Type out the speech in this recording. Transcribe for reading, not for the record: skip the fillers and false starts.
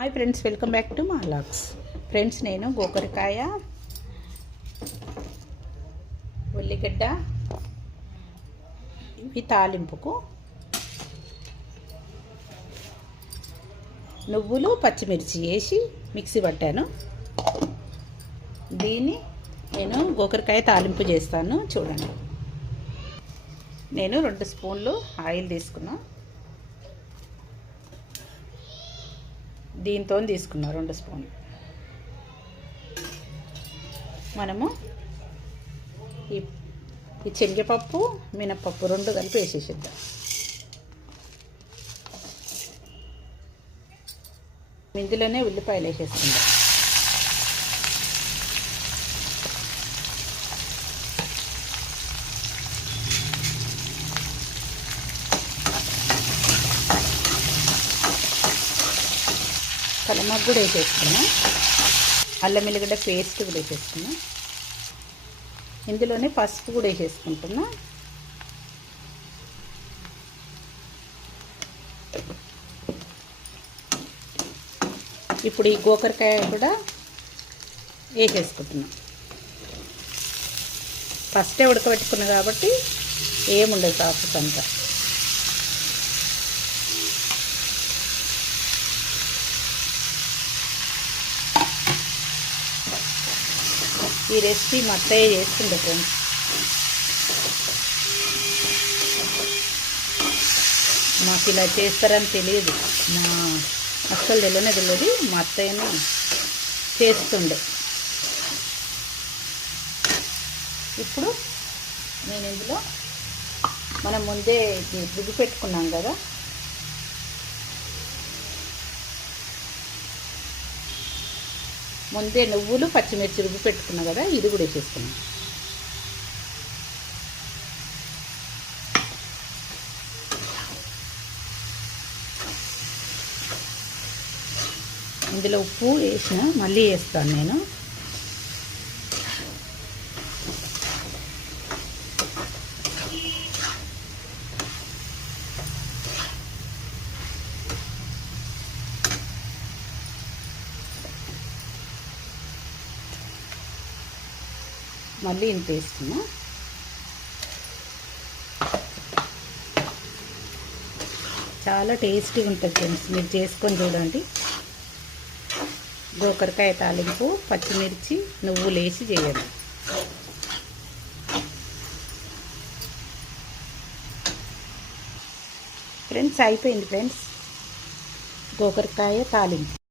Hi friends, welcome back to మా vlogs. Friends, నేను గోకరకాయ, ఉల్లిగడ్డ ఇవి తాలింపుకు, నువ్వులు పచ్చిమిర్చి వేసి మిక్సీ పట్టాను. దీన్ని నేను గోకరకాయ తాలింపు చేస్తాను, చూడండి. నేను 2 స్పూన్లు ఆయిల్ తీసుకున్నా. దీంతో తీసుకున్నా 2 స్పూన్లు. మనము ఈ శనగపప్పు మినపప్పు 2 కలిపి వేసేసిద్దాం. ఇందులోనే ఉల్లిపాయలు వేసేసుకుందాం. కలమగ్గు కూడా వేసేసుకున్నాం. అల్లం ఎల్లిగడ్డ పేస్ట్ కూడా వేసేసుకున్నాం. ఇందులోనే పసుపు కూడా వేసేసుకుంటున్నా. ఇప్పుడు ఈ గోకరకాయ కూడా వేసేసుకుంటున్నాం. ఫస్టే ఉడకబెట్టుకున్నా కాబట్టి ఏముండదు ప్రాసెస్ అంతా. ఈ రెసిపీ మా అత్తయ్య చేస్తుండే ఫ్రెండ్స్. మాకు ఇలా చేస్తారని తెలియదు, అస్సలు తెలియదు. మా అత్తయ్యని చేస్తుండే. ఇప్పుడు నేను ఇందులో మనం ముందే రుబ్బి పెట్టుకున్నాం కదా, ముందే నువ్వులు పచ్చిమిర్చి రుబ్బి పెట్టుకున్నాం కదా, ఇది కూడా వేసేసుకున్నాం. ఇందులో ఉప్పు వేసిన మళ్ళీ వేస్తాను నేను. మళ్ళీ ఇంత వేస్తున్నా. చాలా టేస్టీగా ఉంటుంది ఫ్రెండ్స్, మీరు చేసుకొని చూడండి. గోకరకాయ తాలింపు పచ్చిమిర్చి నువ్వులు వేసి చేయండి. ఫ్రెండ్స్, అయిపోయింది ఫ్రెండ్స్ గోకరకాయ తాలింపు.